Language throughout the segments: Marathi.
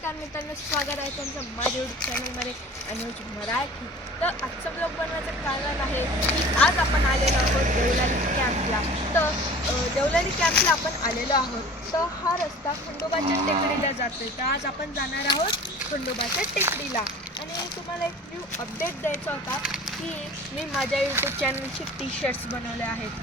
नमस्कार मित्रांनो स्वागत आहे तुमचं माझ्या यूट्यूब चॅनलमध्ये अनुज मराठी तर आजचा ब्लॉग बनवायचं कारण आहे की आज आपण आलेलो आहोत देवलाली कॅम्पला तर देवलारी देवलाली कॅम्पला आपण आलेलो आहोत. तर हा रस्ता खंडोबाच्या टेकडीला जातोय. तर आज आपण जाणार आहोत खंडोबाच्या टेकडीला. आणि तुम्हाला एक न्यू अपडेट द्यायचा होता की मी माझ्या यूट्यूब चॅनलचे टी शर्ट्स बनवले आहेत.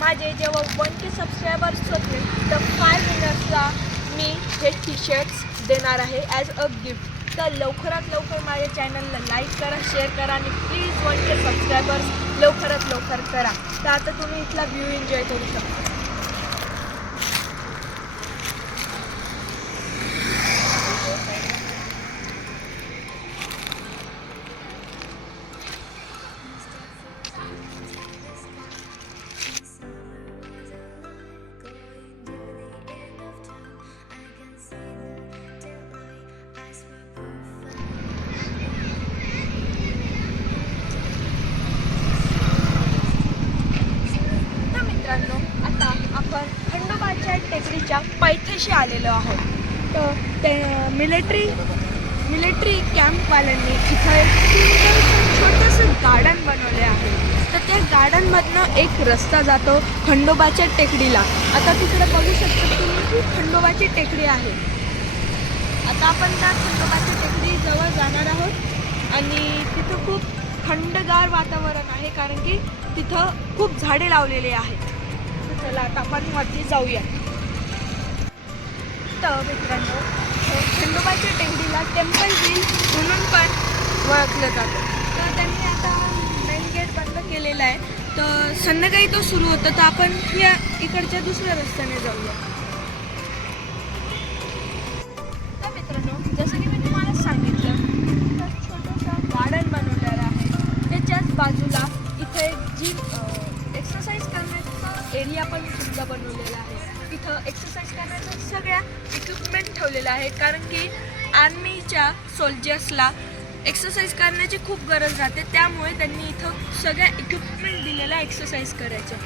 माझे जेव्हा वन के सबस्क्रायबर्स होते तर फाय मिनर्सला मी हे टी शर्ट्स देणार आहे ॲज अ गिफ्ट तर लवकरात लवकर माझ्या चॅनलला लाईक करा शेअर करा आणि प्लीज वन के सबस्क्रायबर्स लवकरात लवकर करा. तर आता तुम्ही इथला व्ह्यू एन्जॉय करू शकता. पैथ्याशी आलेलो आहोत. तर ते मिलिटरी मिलिटरी कॅम्पवाल्यांनी इथं छोटंसं गार्डन बनवले आहे. तर त्या गार्डनमधनं एक रस्ता जातो खंडोबाच्या टेकडीला. आता तिकडे बघू शकतो तुम्ही की खंडोबाची टेकडी आहे. आता आपण त्या खंडोबाच्या टेकडी जवळ जाणार आहोत. आणि तिथं खूप थंडगार वातावरण आहे कारण की तिथं खूप झाडे लावलेली आहेत. चला आता आपण वरती जाऊया. तर मित्रांनो खंडोबाच्या टेकडीला टेम्पल हिल म्हणून पण ओळखलं जातं. तर त्यांनी आता मेन गेट बंद केलेला आहे. तर संध्याकाळी तो सुरू होतं. तर आपण या इकडच्या दुसऱ्या रस्त्याने जाऊया. तर मित्रांनो जसं की मी तुम्हाला सांगितलं छोटंसं गार्डन बनवलेलं आहे. त्याच्याच बाजूला इथे जिम एक्सरसाइज करण्याचा एरिया पण सुद्धा बनवलेला आहे इथं एक्सरसाइज करण्याच्या सगळ्या इक्विपमेंट ठेवलेल्या आहेत कारण की आर्मीच्या सोल्जर्सला एक्सरसाइज करण्याची खूप गरज राहते. त्यामुळे त्यांनी इथं सगळ्या इक्विपमेंट दिलेल्या एक्सरसाइज करायचं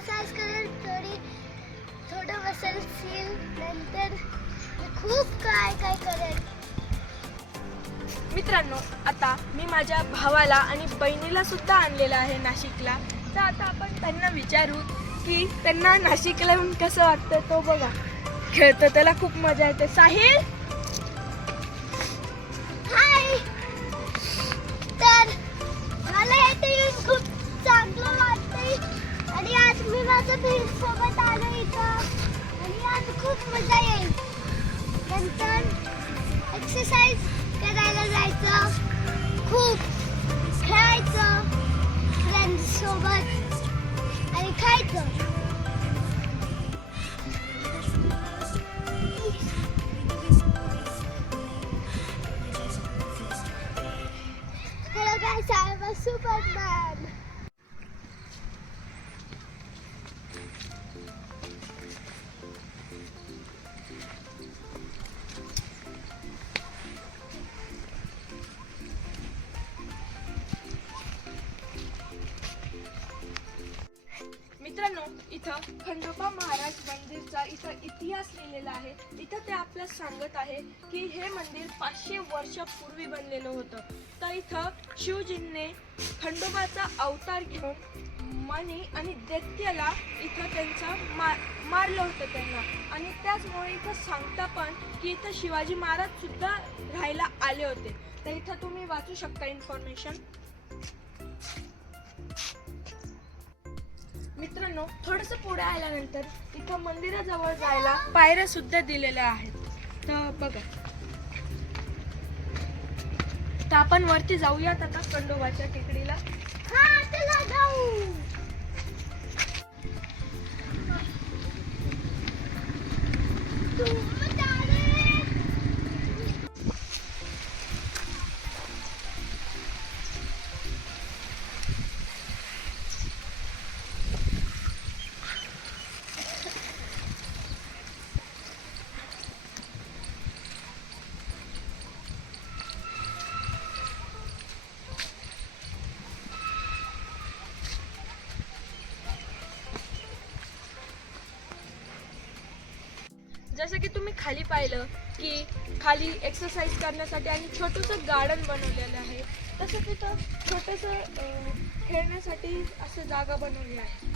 एक्सरसाइज करेल थोडी थोडं बसेल नंतर खूप काय काय करेल मित्रांनो आता मी माझ्या भावाला आणि बहिणीला सुद्धा आणलेलं आहे नाशिकला. तर आता आपण त्यांना विचारू की त्यांना नाशिकला येऊन कसं वाटतं तो बघा. खेळतो त्याला खूप मजा येते. साहिल! माझ्या फ्रेंड सोबत आलो इथं. आणि आज खूप मजा येईल. नंतर एक्सरसाइज करायला जायचं. खूप खेळायचं फ्रेंड्स सोबत. आणि खायचं. Hello guys, I'm a Superman. मित्रांनो इथं खंडोबा महाराज मंदिरचा इथं इतिहास लिहिलेला आहे. इथं ते आपल्याला सांगत आहे की हे मंदिर पाचशे वर्षापूर्वी बनलेलं होतं. तर इथं शिवजींनी खंडोबाचा अवतार घेऊन मणी आणि दैत्याला इथं त्यांचं मार मारलं होतं त्यांना. आणि त्याचमुळे इथं सांगता पण की इथं शिवाजी महाराज सुद्धा राहायला आले होते. तर इथं तुम्ही वाचू शकता इन्फॉर्मेशन मित्रांनो थोडंसं पुढे आल्यानंतर इथं मंदिराजवळ जायला पायऱ्या सुद्धा दिलेल्या आहेत. तर बघा. तर आपण वरती जाऊयात आता खंडोबाच्या टेकडीला. जसं की तुम्ही खाली पाहिलं की खाली एक्सरसाइज करण्यासाठी आणि छोटंसं गार्डन बनवलेलं आहे. तसं तिथं छोटंसं खेळण्यासाठी असं जागा बनवली आहे.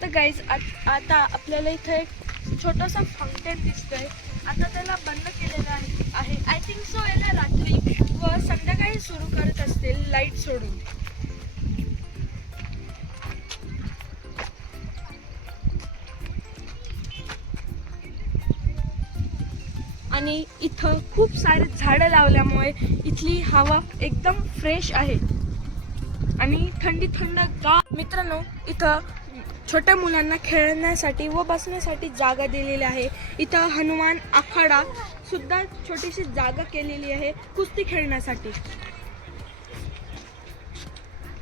तर गाईज आता आपल्याला इथं एक छोटंसं फाउंटेन दिसतंय. आता त्याला बंद केलेलं आहे. आहे. आय थिंक सो याला रात्री व संध्याकाळी सुरू करत असतील लाइट सोडून. इथं खूप सारे झाडं लावल्यामुळे इथली हवा एकदम फ्रेश आहे. आणि थंडी थंड गा मित्रांनो इथं छोट्या मुलांना खेळण्यासाठी व बसण्यासाठी जागा दिलेली आहे. इथं हनुमान आखाडा सुद्धा छोटीशी जागा केलेली आहे कुस्ती खेळण्यासाठी.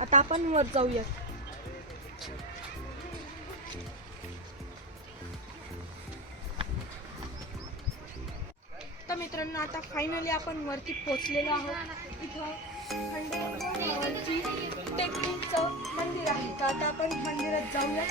आता आपण वर जाऊयात. मित्रांनो आता फायनली आपण वरती पोचलेलो आहोत. इथं खंडोबाची टेकडीचं मंदिर आहे. तर आता आपण मंदिरात जाऊया.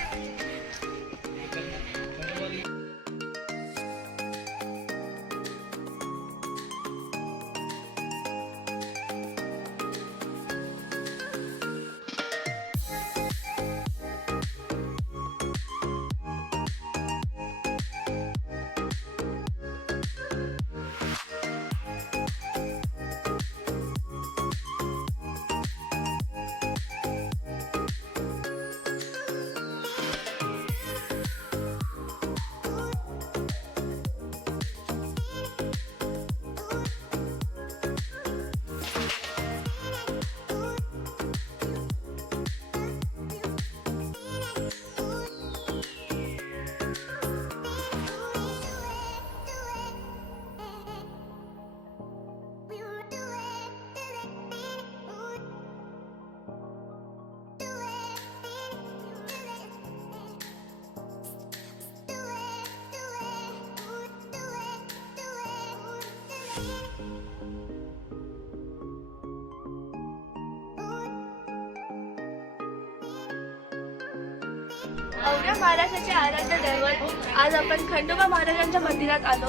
औऱ्या महाराजांचे आराध्य दैवत. आज आपण खंडोबा महाराजांच्या मंदिरात आलो.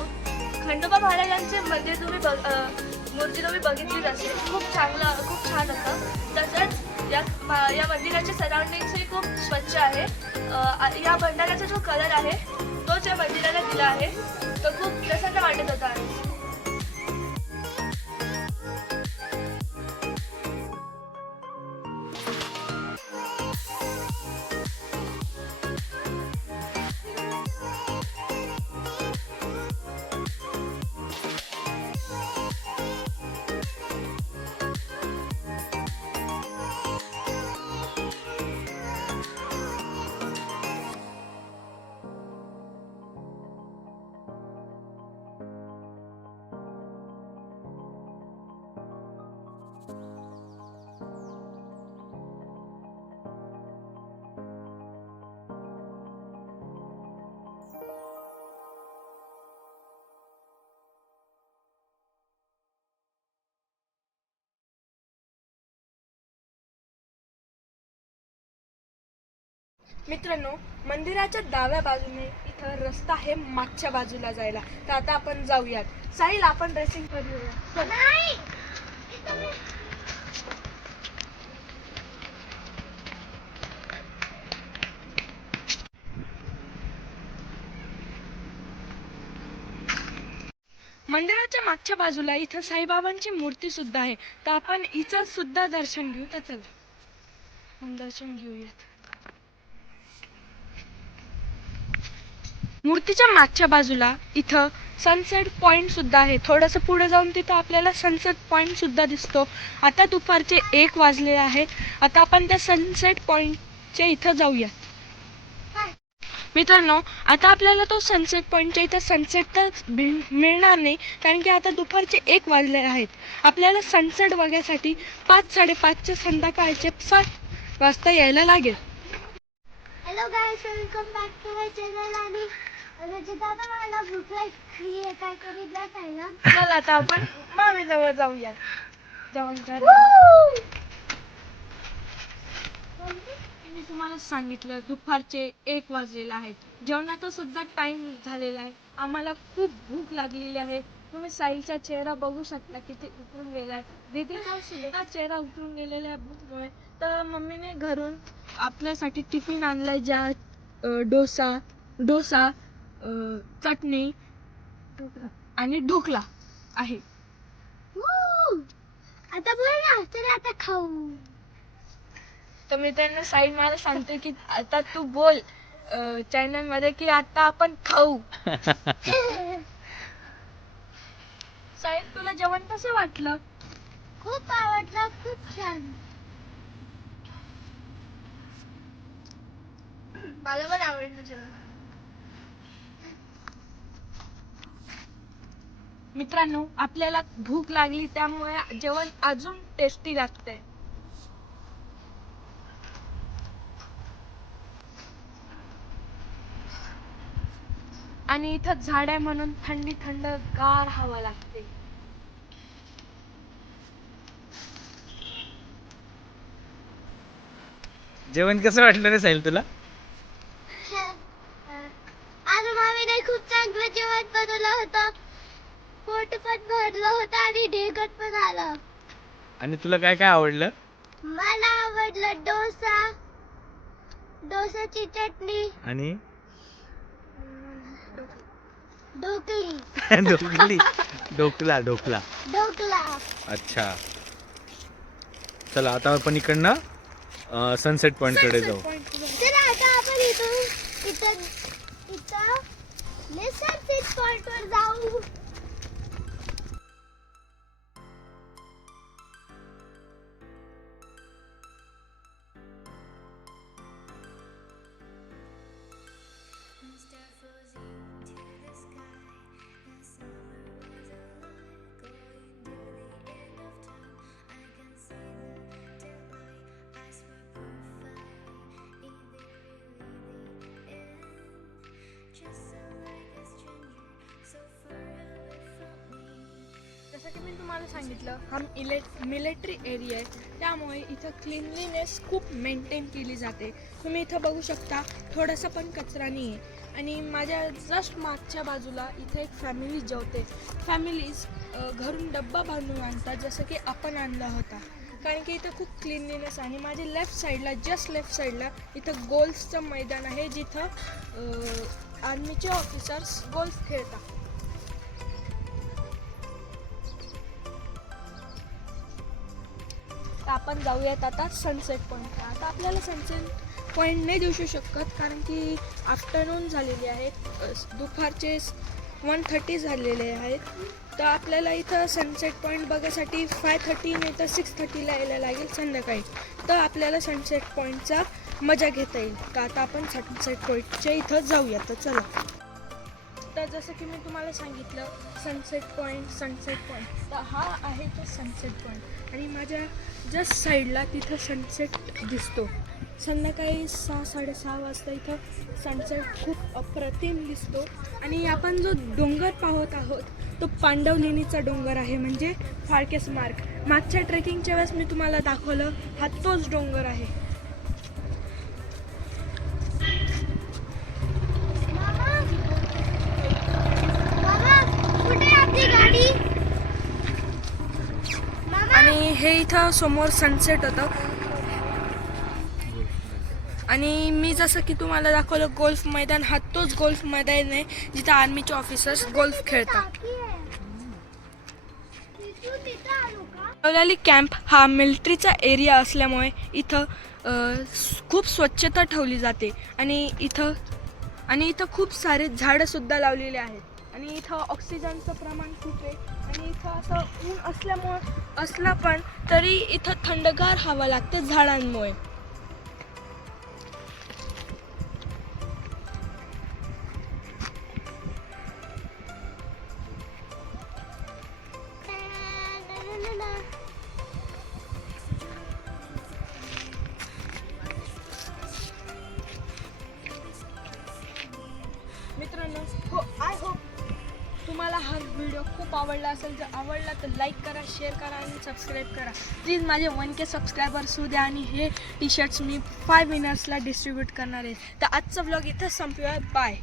खंडोबा महाराजांचे मंदिर तुम्ही बघ मूर्ती तुम्ही बघितलीच असेल. खूप चांगलं खूप छान असं तसंच या या मंदिराचे सराउंडिंग्सही खूप स्वच्छ आहे. या भंडाराचा जो कलर आहे तोच या मंदिराला दिला आहे. तो खूप प्रसन्न वाटत होता. मित्रांनो मंदिराच्या डाव्या बाजूने इथं रस्ता आहे मागच्या बाजूला जायला. तर आता आपण जाऊयात. साहिल आपण ड्रेसिंग करूया इथं मंदिराच्या मागच्या बाजूला इथं साईबाबांची मूर्ती सुद्धा आहे. तर आपण हिचं सुद्धा दर्शन घेऊ. तर चल. दर्शन घेऊयात. मूर्तीच्या मागच्या बाजूला इथं सनसेट पॉइंट सुद्धा आहे. थोडंसं पुढे जाऊन तिथं आपल्याला सनसेट पॉइंट सुद्धा दिसतो. आता दुपारचे एक वाजले आहेत आता आपण त्या सनसेट पॉइंटच्या इथं जाऊयात. मित्रांनो आता आपल्याला तो सनसेट पॉईंटच्या इथं सनसेट तर मिळणार नाही कारण की आता दुपारचे एक वाजले आहेत. आपल्याला सनसेट बघायसाठी पाच साडेपाचच्या संध्याकाळचे सात वाजता यायला लागेल. Hello guys welcome back to my channel आणि चल आता आपण जाऊया. जाऊन! मी तुम्हाला सांगितलं दुपारचे एक वाजलेले आहेत. जेवणाचा सुद्धा टाइम झालेला आहे. आम्हाला खूप भूक लागलेली आहे. तुम्ही साईचा चेहरा बघू शकता किती उतरून गेला आहे. दीदीचा सुद्धा चेहरा उतरून गेलेला आहे भूकमुळे तर मम्मीने घरून आपल्यासाठी टिफिन आणलाय ज्यात अं, डोसा डोसा चटणी आणि ढोकला आहे! आता बोल ना चला आता खाऊ. तर मी त्यांना साईड मला सांगते की आता तू बोल चॅनलमध्ये की आता आपण खाऊ. साईड तुला जेवण कसं वाटलं? खूप आवडलं खूप छान. मला पण आवडलं जेवण. मित्रांनो आपल्याला भूक लागली त्यामुळे जेवण अजून टेस्टी लागते आणि इथं झाड आहे म्हणून थंडी थंड गार हवा लागते. जेवण कसं वाटलं रे साहिल तुला आज मामीने खूप चांगलं जेवण बनवलं होतं पोट पण भरलं होतं आणि ढेकट पण आलं आणि तुला काय काय आवडलं? मला आवडलं डोसा. डोसाची चटणी. आणि? ढोकली. ढोकली. ढोकला ढोकला. ढोकला. अच्छा. चला आता आपण इकडनं सनसेट पॉइंटकडे जाऊ. चला आता आपण इथून इथं इथं सनसेट पॉइंट वर जाऊ. मला तुम्हाला सांगितलं हा इले मिलिटरी एरिया आहे. त्यामुळे इथं क्लिनलीनेस खूप मेंटेन केली जाते. तुम्ही इथं बघू शकता थोडासा पण कचरा नाही आहे आणि माझ्या जस्ट मागच्या बाजूला इथे एक फॅमिली जेवते. फॅमिलीज घरून डब्बा बांधून आणतात जसं की आपण आणला होता. कारण की इथं खूप क्लिनलीनेस आणि माझ्या लेफ्ट साईडला जस्ट लेफ्ट साईडला इथं गोल्फचं मैदान आहे जिथं आर्मीचे ऑफिसर्स गोल्फ खेळतात. तर आपण जाऊयात आता सनसेट पॉईंटला आता आपल्याला सनसेट पॉईंट नाही दिसू शकत कारण की आफ्टरनून झालेली आहे. दुपारचे वन थर्टी झालेले आहेत. तर आपल्याला इथं सनसेट पॉईंट बघायसाठी फाय थर्टी नाही तर सिक्स थर्टीला यायला लागेल संध्याकाळी. तर आपल्याला सनसेट पॉईंटचा मजा घेता येईल. तर आता आपण सनसेट पॉईंटच्या इथं जाऊया तर चला. तर जसं की मी तुम्हाला सांगितलं सनसेट पॉईंट सनसेट पॉईंट तर हा आहे तो सनसेट पॉईंट आणि माझ्या जस्ट साईडला तिथं सनसेट दिसतो. संध्याकाळी सहा साडेसहा वाजता इथं सनसेट खूप अप्रतिम दिसतो. आणि आपण जो डोंगर पाहत आहोत तो पांडवलेणीचा डोंगर आहे म्हणजे फाळकेस मार्ग. मागच्या ट्रेकिंगच्या वेळेस मी तुम्हाला दाखवलं हा तोच डोंगर आहे. इथं समोर सनसेट होतं. आणि मी जसं की तुम्हाला दाखवलं गोल्फ मैदान हा तोच गोल्फ मैदान आहे जिथं आर्मीचे ऑफिसर्स गोल्फ खेळतात. नवलाली कॅम्प हा मिलिटरीचा एरिया असल्यामुळे इथं खूप स्वच्छता ठेवली जाते. आणि इथं आणि इथं खूप सारे झाडंसुद्धा लावलेले आहेत. आणि इथं ऑक्सिजनचं प्रमाण खूप आहे. आणि इथं असं ऊन असल्यामुळं असला पण तरी इथं थंडगार हवा लागते झाडांमुळे. आवडला असेल जर आवडला तर लाईक करा शेअर करा आणि सबस्क्राईब करा. प्लीज माझे वन के सबस्क्रायबर्स होऊ द्या आणि हे टी शर्ट्स मी फाय विनर्सला डिस्ट्रीब्यूट करणार आहे. तर आजचा ब्लॉग इथंच संपूया बाय